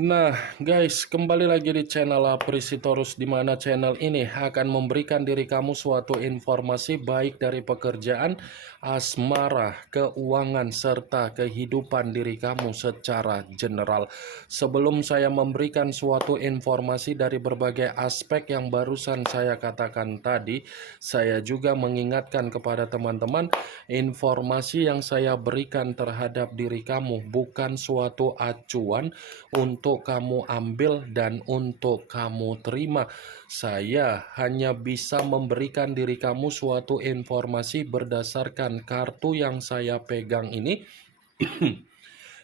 Nah, guys, kembali lagi di channel Aprisitorus, di mana channel ini akan memberikan diri kamu suatu informasi baik dari pekerjaan, asmara, keuangan, serta kehidupan diri kamu secara general. Sebelum saya memberikan suatu informasi dari berbagai aspek yang barusan saya katakan tadi, saya juga mengingatkan kepada teman-teman, informasi yang saya berikan terhadap diri kamu bukan suatu acuan untuk kamu ambil dan untuk kamu terima. Saya hanya bisa memberikan diri kamu suatu informasi berdasarkan kartu yang saya pegang ini.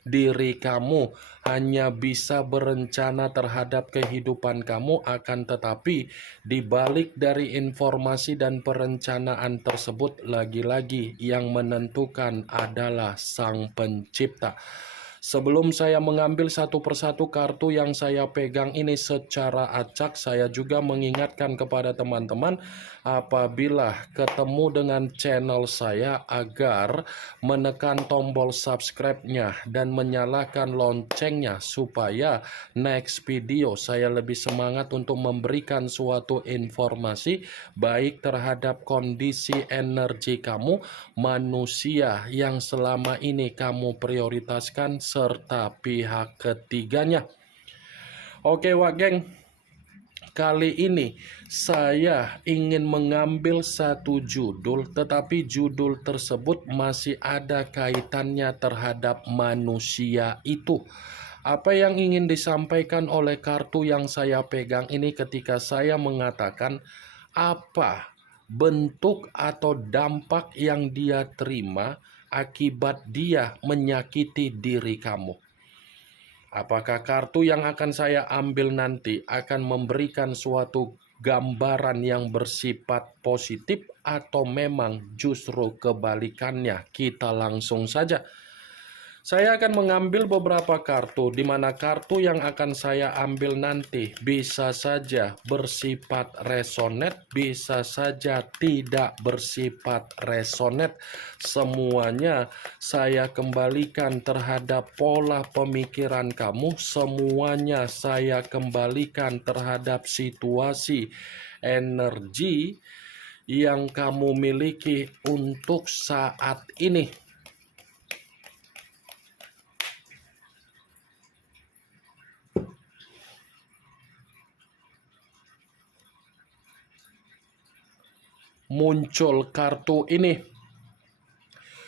Diri kamu hanya bisa berencana terhadap kehidupan kamu, akan tetapi di balik dari informasi dan perencanaan tersebut, lagi-lagi yang menentukan adalah Sang Pencipta. Sebelum saya mengambil satu persatu kartu yang saya pegang ini secara acak, saya juga mengingatkan kepada teman-teman apabila ketemu dengan channel saya agar menekan tombol subscribe-nya dan menyalakan loncengnya supaya next video saya lebih semangat untuk memberikan suatu informasi baik terhadap kondisi energi kamu, manusia yang selama ini kamu prioritaskan, serta pihak ketiganya. Oke wak geng, kali ini saya ingin mengambil satu judul, tetapi judul tersebut masih ada kaitannya terhadap manusia itu. Apa yang ingin disampaikan oleh kartu yang saya pegang ini ketika saya mengatakan apa bentuk atau dampak yang dia terima akibat dia menyakiti diri kamu. Apakah kartu yang akan saya ambil nanti akan memberikan suatu gambaran yang bersifat positif atau memang justru kebalikannya? Kita langsung saja. Saya akan mengambil beberapa kartu, di mana kartu yang akan saya ambil nanti bisa saja bersifat resonet, bisa saja tidak bersifat resonet. Semuanya saya kembalikan terhadap pola pemikiran kamu, semuanya saya kembalikan terhadap situasi energi yang kamu miliki untuk saat ini. Muncul kartu ini.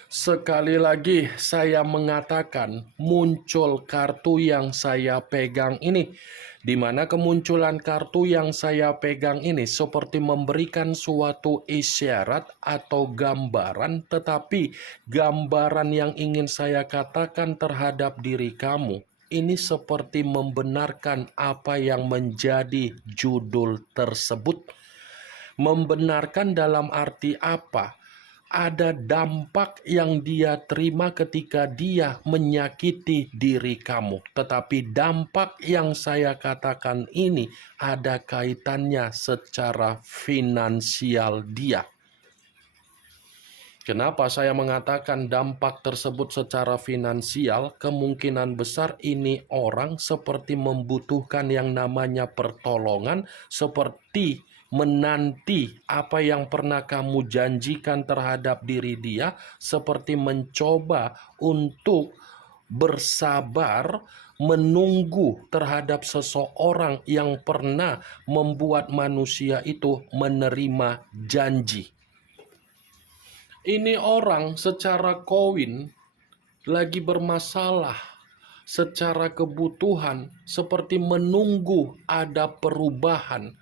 Sekali lagi saya mengatakan muncul kartu yang saya pegang ini, di mana kemunculan kartu yang saya pegang ini seperti memberikan suatu isyarat atau gambaran, tetapi gambaran yang ingin saya katakan terhadap diri kamu ini seperti membenarkan apa yang menjadi judul tersebut. Membenarkan dalam arti apa? Ada dampak yang dia terima ketika dia menyakiti diri kamu. Tetapi dampak yang saya katakan ini ada kaitannya secara finansial dia. Kenapa saya mengatakan dampak tersebut secara finansial? Kemungkinan besar ini orang seperti membutuhkan yang namanya pertolongan, seperti menanti apa yang pernah kamu janjikan terhadap diri dia, seperti mencoba untuk bersabar menunggu terhadap seseorang yang pernah membuat manusia itu menerima janji. Ini orang secara koin lagi bermasalah, secara kebutuhan, seperti menunggu ada perubahan.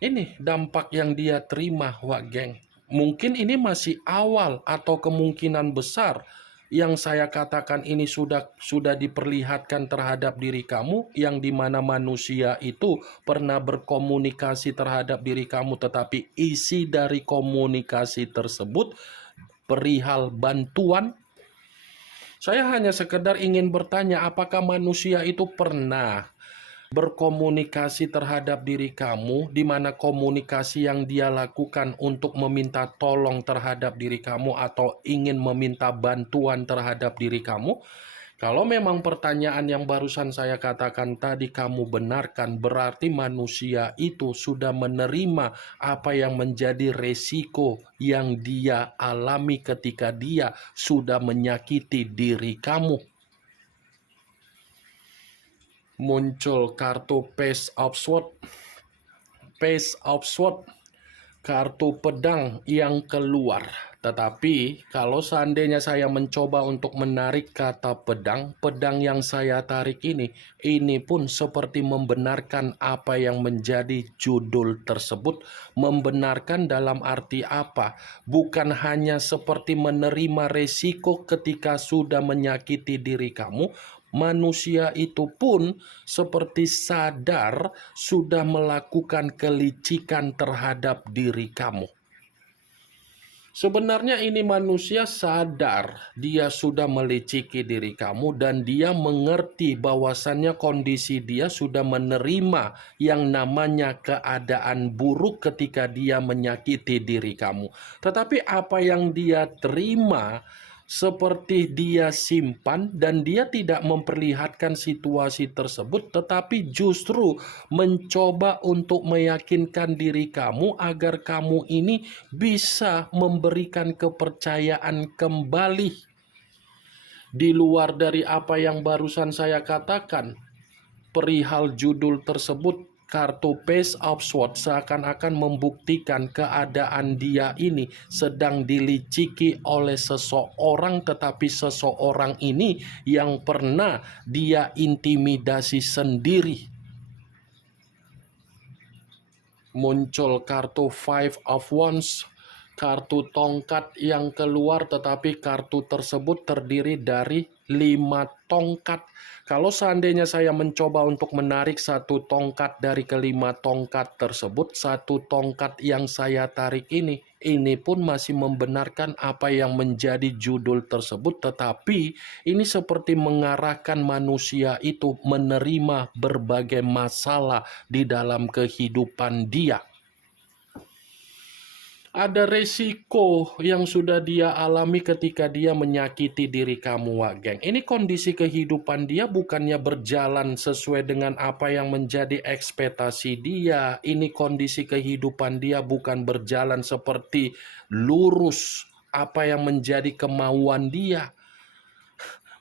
Ini dampak yang dia terima, wak geng. Mungkin ini masih awal atau kemungkinan besar yang saya katakan ini sudah diperlihatkan terhadap diri kamu, yang dimana manusia itu pernah berkomunikasi terhadap diri kamu, tetapi isi dari komunikasi tersebut perihal bantuan. Saya hanya sekedar ingin bertanya, apakah manusia itu pernah berkomunikasi terhadap diri kamu, di mana komunikasi yang dia lakukan untuk meminta tolong terhadap diri kamu atau ingin meminta bantuan terhadap diri kamu, Kalau memang pertanyaan yang barusan saya katakan tadi kamu benarkan, berarti manusia itu sudah menerima apa yang menjadi resiko yang dia alami ketika dia sudah menyakiti diri kamu. Muncul kartu Page of Swords. Page of Swords, kartu pedang yang keluar. Tetapi kalau seandainya saya mencoba untuk menarik kata pedang, pedang yang saya tarik ini pun seperti membenarkan apa yang menjadi judul tersebut. Membenarkan dalam arti apa? Bukan hanya seperti menerima resiko ketika sudah menyakiti diri kamu, manusia itu pun seperti sadar sudah melakukan kelicikan terhadap diri kamu. Sebenarnya ini manusia sadar dia sudah meliciki diri kamu dan dia mengerti bahwasannya kondisi dia sudah menerima yang namanya keadaan buruk ketika dia menyakiti diri kamu. Tetapi apa yang dia terima seperti dia simpan dan dia tidak memperlihatkan situasi tersebut, tetapi justru mencoba untuk meyakinkan diri kamu agar kamu ini bisa memberikan kepercayaan kembali di luar dari apa yang barusan saya katakan. Perihal judul tersebut, kartu Page of Swords seakan-akan membuktikan keadaan dia ini sedang diliciki oleh seseorang, tetapi seseorang ini yang pernah dia intimidasi sendiri. Muncul kartu Five of Wands, kartu tongkat yang keluar, tetapi kartu tersebut terdiri dari 5 tongkat. Kalau seandainya saya mencoba untuk menarik satu tongkat dari kelima tongkat tersebut, satu tongkat yang saya tarik ini pun masih membenarkan apa yang menjadi judul tersebut, tetapi ini seperti mengarahkan manusia itu menerima berbagai masalah di dalam kehidupan dia. Ada resiko yang sudah dia alami ketika dia menyakiti diri kamu, Wak Geng. Ini kondisi kehidupan dia bukannya berjalan sesuai dengan apa yang menjadi ekspektasi dia. Ini kondisi kehidupan dia bukan berjalan seperti lurus apa yang menjadi kemauan dia.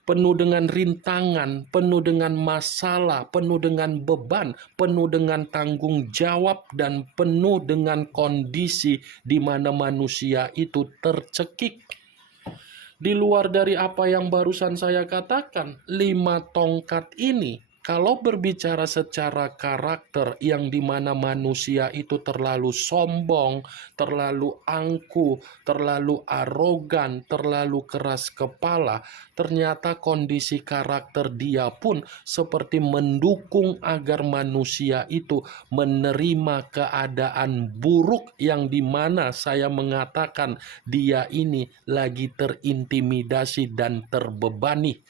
Penuh dengan rintangan, penuh dengan masalah, penuh dengan beban, penuh dengan tanggung jawab, dan penuh dengan kondisi di mana manusia itu tercekik. Di luar dari apa yang barusan saya katakan, 5 tongkat ini, kalau berbicara secara karakter yang dimana manusia itu terlalu sombong, terlalu angkuh, terlalu arogan, terlalu keras kepala, ternyata kondisi karakter dia pun seperti mendukung agar manusia itu menerima keadaan buruk yang dimana saya mengatakan dia ini lagi terintimidasi dan terbebani.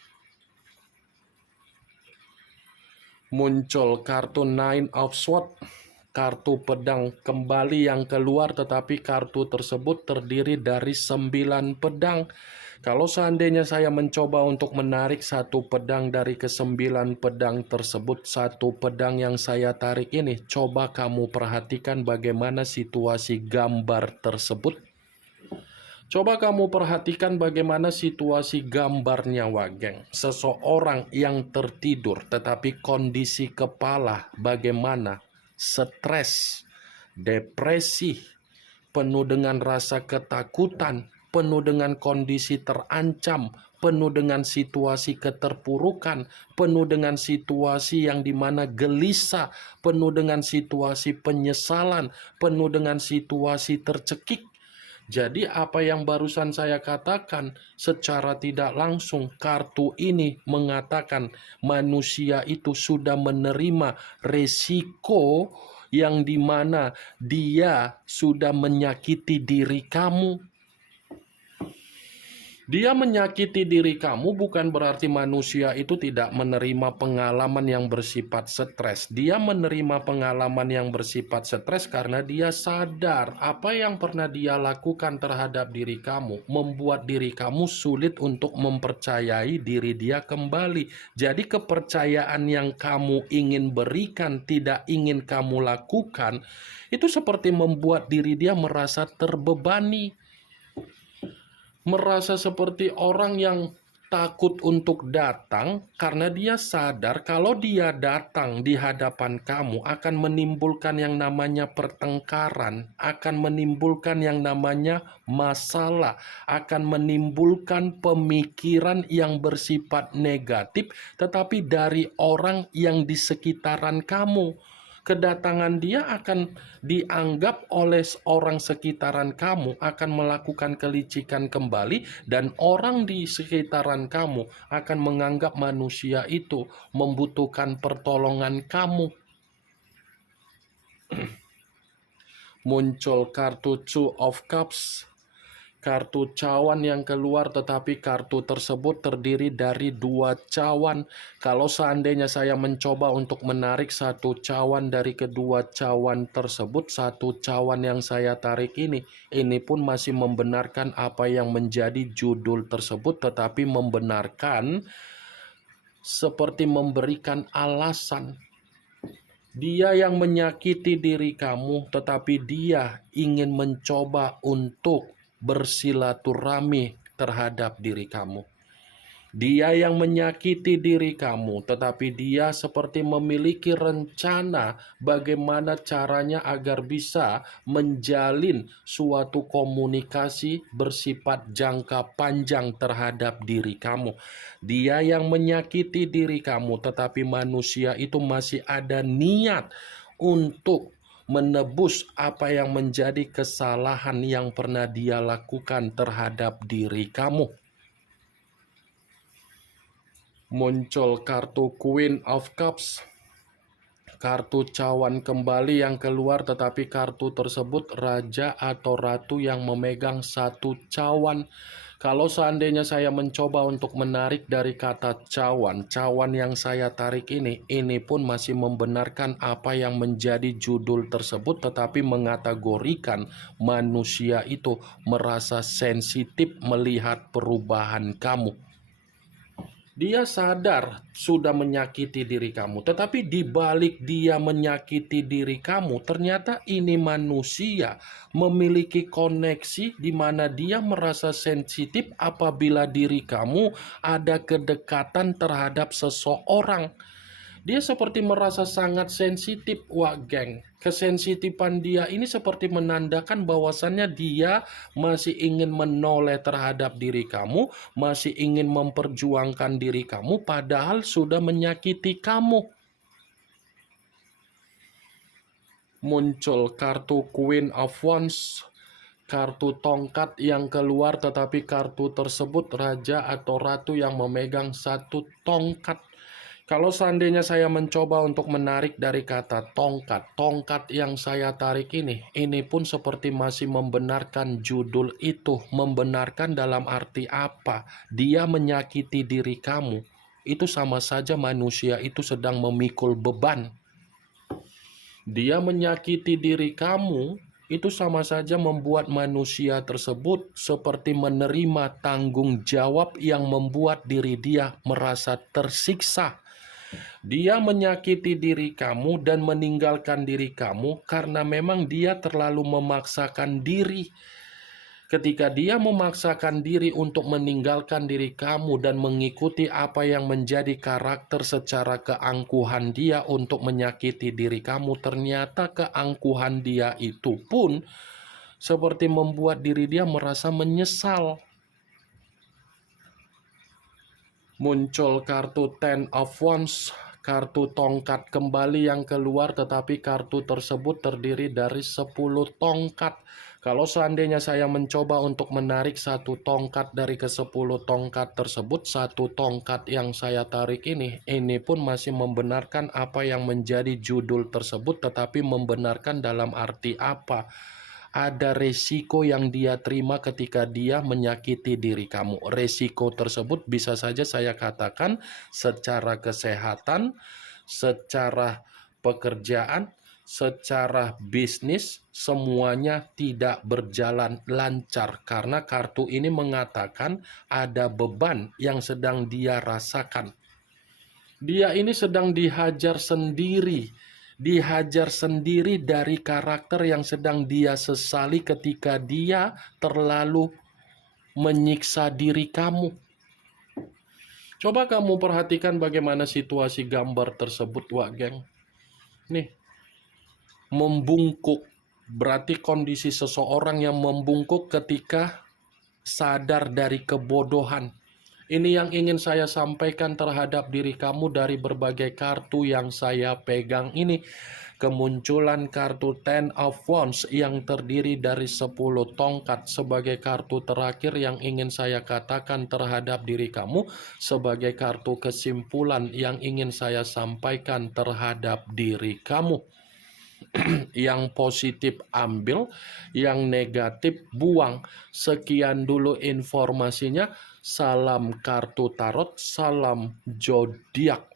Muncul kartu Nine of Swords, kartu pedang kembali yang keluar, tetapi kartu tersebut terdiri dari 9 pedang. Kalau seandainya saya mencoba untuk menarik satu pedang dari ke-9 pedang tersebut, satu pedang yang saya tarik ini, coba kamu perhatikan bagaimana situasi gambar tersebut. Coba kamu perhatikan bagaimana situasi gambarnya, Wak Geng. Seseorang yang tertidur tetapi kondisi kepala bagaimana? Stres, depresi, penuh dengan rasa ketakutan, penuh dengan kondisi terancam, penuh dengan situasi keterpurukan, penuh dengan situasi yang dimana gelisah, penuh dengan situasi penyesalan, penuh dengan situasi tercekik. Jadi apa yang barusan saya katakan secara tidak langsung, kartu ini mengatakan manusia itu sudah menerima resiko yang dimana dia sudah menyakiti diri kamu. Dia menyakiti diri kamu bukan berarti manusia itu tidak menerima pengalaman yang bersifat stres. Dia menerima pengalaman yang bersifat stres karena dia sadar apa yang pernah dia lakukan terhadap diri kamu membuat diri kamu sulit untuk mempercayai diri dia kembali. Jadi kepercayaan yang kamu ingin berikan, tidak ingin kamu lakukan, itu seperti membuat diri dia merasa terbebani, merasa seperti orang yang takut untuk datang karena dia sadar kalau dia datang di hadapan kamu akan menimbulkan yang namanya pertengkaran, akan menimbulkan yang namanya masalah, akan menimbulkan pemikiran yang bersifat negatif, tetapi dari orang yang di sekitaran kamu. Kedatangan dia akan dianggap oleh orang sekitaran kamu akan melakukan kelicikan kembali, dan orang di sekitaran kamu akan menganggap manusia itu membutuhkan pertolongan kamu. Muncul kartu Two of Cups, kartu cawan yang keluar, tetapi kartu tersebut terdiri dari 2 cawan. Kalau seandainya saya mencoba untuk menarik 1 cawan dari kedua cawan tersebut, 1 cawan yang saya tarik ini pun masih membenarkan apa yang menjadi judul tersebut, tetapi membenarkan seperti memberikan alasan. Dia yang menyakiti diri kamu, tetapi dia ingin mencoba untuk bersilaturahmi terhadap diri kamu. Dia yang menyakiti diri kamu, tetapi dia seperti memiliki rencana bagaimana caranya agar bisa menjalin suatu komunikasi bersifat jangka panjang terhadap diri kamu. Dia yang menyakiti diri kamu, tetapi manusia itu masih ada niat untuk menebus apa yang menjadi kesalahan yang pernah dia lakukan terhadap diri kamu. Muncul kartu Queen of Cups, kartu cawan kembali yang keluar, tetapi kartu tersebut raja atau ratu yang memegang 1 cawan. Kalau seandainya saya mencoba untuk menarik dari kata cawan, cawan yang saya tarik ini pun masih membenarkan apa yang menjadi judul tersebut, tetapi mengategorikan manusia itu merasa sensitif melihat perubahan kamu. Dia sadar sudah menyakiti diri kamu, tetapi di balik dia menyakiti diri kamu, ternyata ini manusia memiliki koneksi di mana dia merasa sensitif apabila diri kamu ada kedekatan terhadap seseorang. Dia seperti merasa sangat sensitif, wah geng. Kesensitifan dia ini seperti menandakan bahwasannya dia masih ingin menoleh terhadap diri kamu, masih ingin memperjuangkan diri kamu, padahal sudah menyakiti kamu. Muncul kartu Queen of Wands, kartu tongkat yang keluar, tetapi kartu tersebut raja atau ratu yang memegang 1 tongkat. Kalau seandainya saya mencoba untuk menarik dari kata tongkat, tongkat yang saya tarik ini pun seperti masih membenarkan judul itu. Membenarkan dalam arti apa? Dia menyakiti diri kamu. Itu sama saja manusia itu sedang memikul beban. Dia menyakiti diri kamu, itu sama saja membuat manusia tersebut seperti menerima tanggung jawab yang membuat diri dia merasa tersiksa. Dia menyakiti diri kamu dan meninggalkan diri kamu karena memang dia terlalu memaksakan diri. Ketika dia memaksakan diri untuk meninggalkan diri kamu dan mengikuti apa yang menjadi karakter secara keangkuhan dia untuk menyakiti diri kamu, ternyata keangkuhan dia itu pun seperti membuat diri dia merasa menyesal. Muncul kartu Ten of Wands, kartu tongkat kembali yang keluar, tetapi kartu tersebut terdiri dari 10 tongkat. Kalau seandainya saya mencoba untuk menarik 1 tongkat dari ke-10 tongkat tersebut, 1 tongkat yang saya tarik ini pun masih membenarkan apa yang menjadi judul tersebut, tetapi membenarkan dalam arti apa? ada resiko yang dia terima ketika dia menyakiti diri kamu. Resiko tersebut bisa saja saya katakan secara kesehatan, secara pekerjaan, secara bisnis, semuanya tidak berjalan lancar karena kartu ini mengatakan ada beban yang sedang dia rasakan. Dia ini sedang dihajar sendiri dari karakter yang sedang dia sesali ketika dia terlalu menyiksa diri kamu. Coba kamu perhatikan bagaimana situasi gambar tersebut, Wak Geng. Nih, membungkuk. Berarti kondisi seseorang yang membungkuk ketika sadar dari kebodohan. Ini yang ingin saya sampaikan terhadap diri kamu dari berbagai kartu yang saya pegang ini. Kemunculan kartu Ten of Wands yang terdiri dari 10 tongkat sebagai kartu terakhir yang ingin saya katakan terhadap diri kamu. Sebagai kartu kesimpulan yang ingin saya sampaikan terhadap diri kamu. Yang positif ambil, yang negatif buang. Sekian dulu informasinya. Salam kartu tarot, salam zodiak.